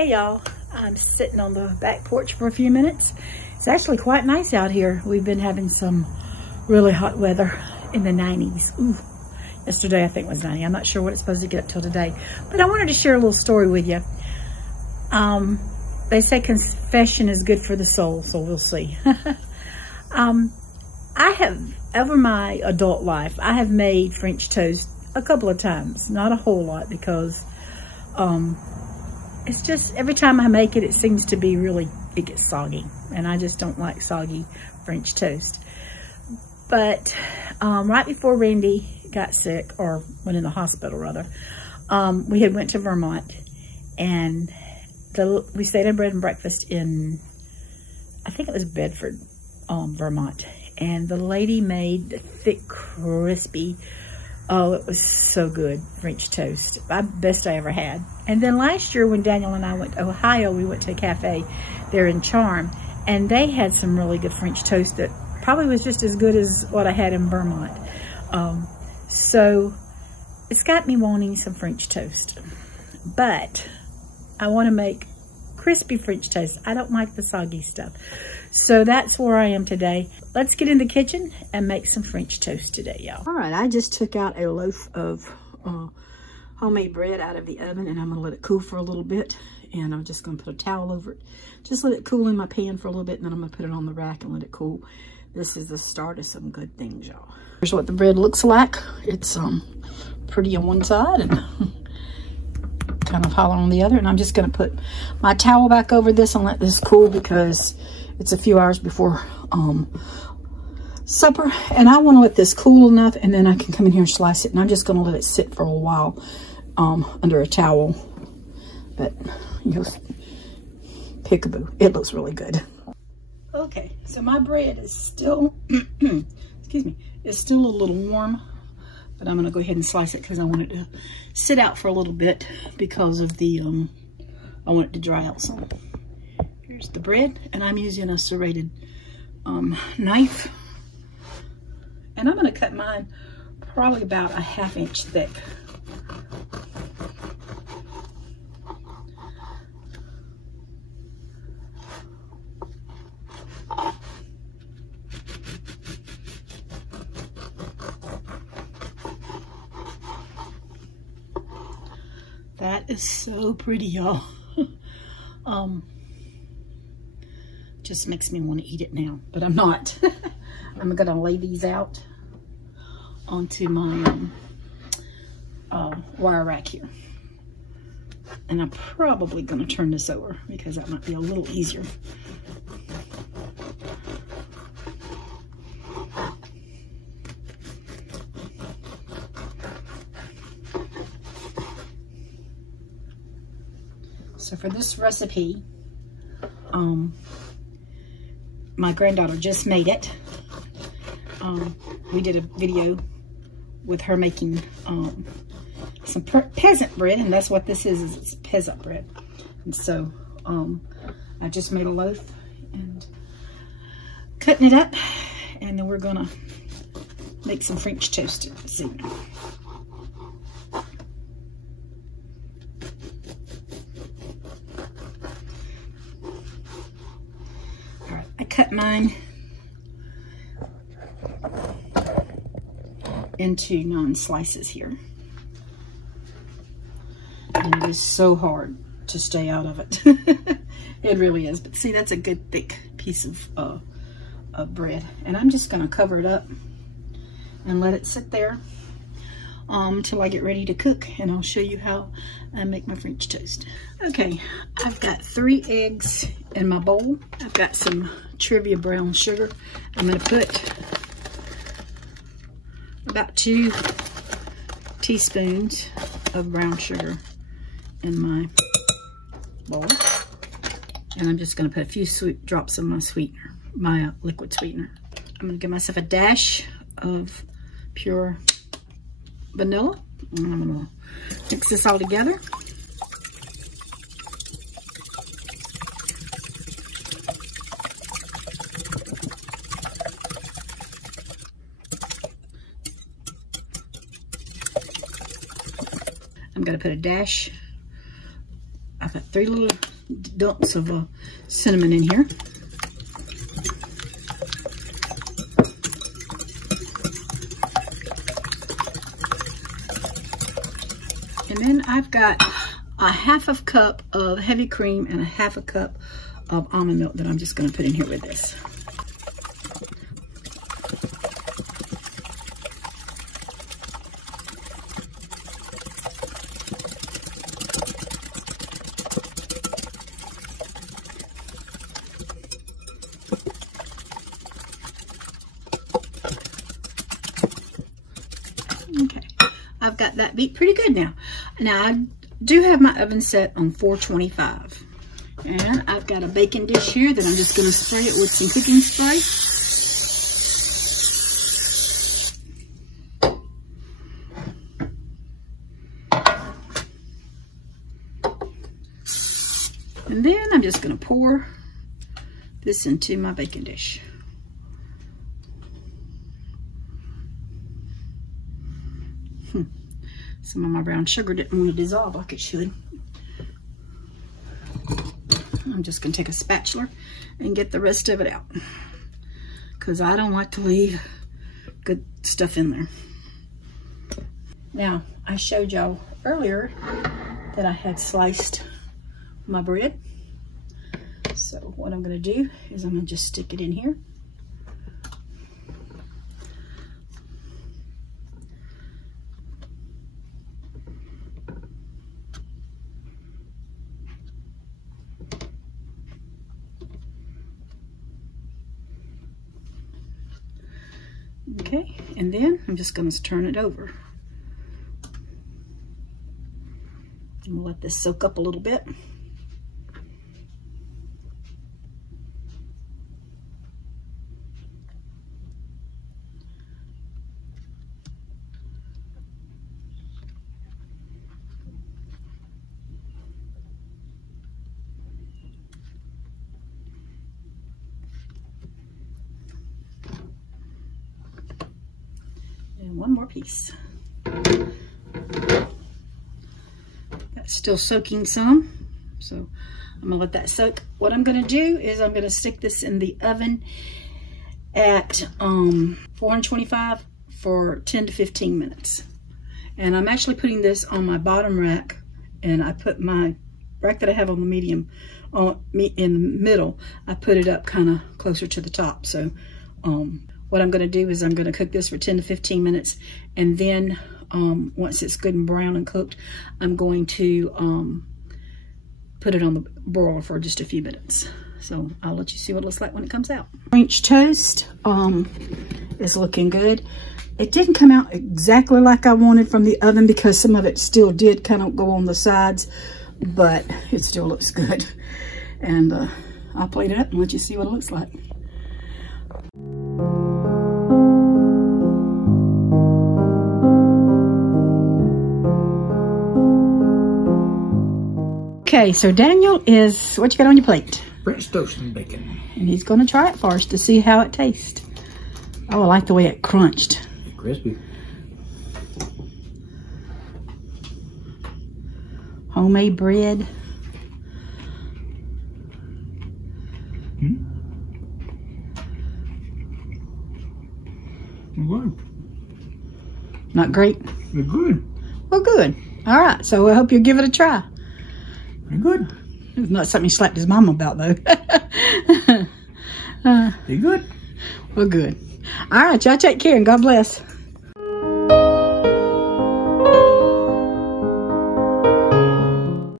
Hey y'all, I'm sitting on the back porch for a few minutes. It's actually quite nice out here. We've been having some really hot weather in the 90s. Ooh, yesterday I think was 90. I'm not sure what it's supposed to get up till today, but I wanted to share a little story with you. They say confession is good for the soul, so we'll see. I have, over my adult life, I have made French toast a couple of times, not a whole lot, because it's just, every time I make it, it seems to be really, it gets soggy. And I just don't like soggy French toast. But right before Randy got sick, or went in the hospital rather, we had went to Vermont. And we stayed in bread and breakfast in, I think it was Bedford, Vermont. And the lady made thick, crispy, oh, it was so good, French toast. Best I ever had. And then last year when Daniel and I went to Ohio, we went to a cafe there in Charm, and they had some really good French toast that probably was just as good as what I had in Vermont. So it's got me wanting some French toast. But I want to make crispy French toast. I don't like the soggy stuff. So that's where I am today. Let's get in the kitchen and make some French toast today, y'all. All right, I just took out a loaf of homemade bread out of the oven, and I'm gonna let it cool for a little bit. And I'm just gonna put a towel over it. Just let it cool in my pan for a little bit, and then I'm gonna put it on the rack and let it cool. This is the start of some good things, y'all. Here's what the bread looks like. It's pretty on one side and kind of hollow on the other. And I'm just gonna put my towel back over this and let this cool, because it's a few hours before supper, and I want to let this cool enough, and then I can come in here and slice it. And I'm just going to let it sit for a while under a towel. But you know, peekaboo, it looks really good. Okay, so my bread is still excuse me, it's still a little warm, but I'm going to go ahead and slice it because I want it to sit out for a little bit because of the I want it to dry out some. Here's the bread, and I'm using a serrated knife. And I'm going to cut mine probably about a 1/2 inch thick. That is so pretty, y'all. Just makes me want to eat it now, but I'm not. I'm gonna lay these out onto my wire rack here, and I'm probably gonna turn this over because that might be a little easier. So for this recipe, my granddaughter just made it. We did a video with her making some peasant bread, and that's what this is it's peasant bread. And so I just made a loaf and cutting it up, and then we're gonna make some French toast this evening. All right, I cut mine into 9 slices here. And it is so hard to stay out of it. It really is. But see, that's a good thick piece of bread. And I'm just gonna cover it up and let it sit there until I get ready to cook, and I'll show you how I make my French toast. Okay, I've got 3 eggs in my bowl. I've got some Trivia brown sugar. I'm gonna put about 2 teaspoons of brown sugar in my bowl. And I'm just gonna put a few drops of my sweetener, my liquid sweetener. I'm gonna give myself a dash of pure vanilla. And I'm gonna mix this all together. I'm going to put a dash. I've got 3 little dunks of cinnamon in here. And then I've got a half a cup of heavy cream and a half a cup of almond milk that I'm just going to put in here with this. Okay, I've got that beat pretty good now. Now I do have my oven set on 425. And I've got a baking dish here that I'm just going to spray it with some cooking spray. And then I'm just going to pour this into my baking dish. Some of my brown sugar didn't want to dissolve like it should. I'm just going to take a spatula and get the rest of it out, because I don't like to leave good stuff in there. Now, I showed y'all earlier that I had sliced my bread. So what I'm going to do is I'm going to just stick it in here. Okay, and then I'm just going to turn it over. And we'll let this soak up a little bit. And one more piece. That's still soaking some, so I'm gonna let that soak. What I'm gonna do is I'm gonna stick this in the oven at 425 for 10 to 15 minutes. And I'm actually putting this on my bottom rack, and I put my rack that I have on the medium in the middle. I put it up kind of closer to the top. So what I'm going to do is I'm going to cook this for 10 to 15 minutes, and then once it's good and brown and cooked, I'm going to put it on the broiler for just a few minutes. So I'll let you see what it looks like when it comes out. French toast is looking good. It didn't come out exactly like I wanted from the oven, because some of it still did kind of go on the sides, but it still looks good. And I'll plate it up and let you see what it looks like. Okay, so Daniel is, what you got on your plate? French toast and bacon. And he's going to try it first to see how it tastes. Oh, I like the way it crunched. Crispy. Homemade bread. Good. Not great? They're good. Well, good. All right, so I hope you'll give it a try. They're good. It's not something he slapped his mom about, though. They're good. Well, good. All right, y'all take care and God bless.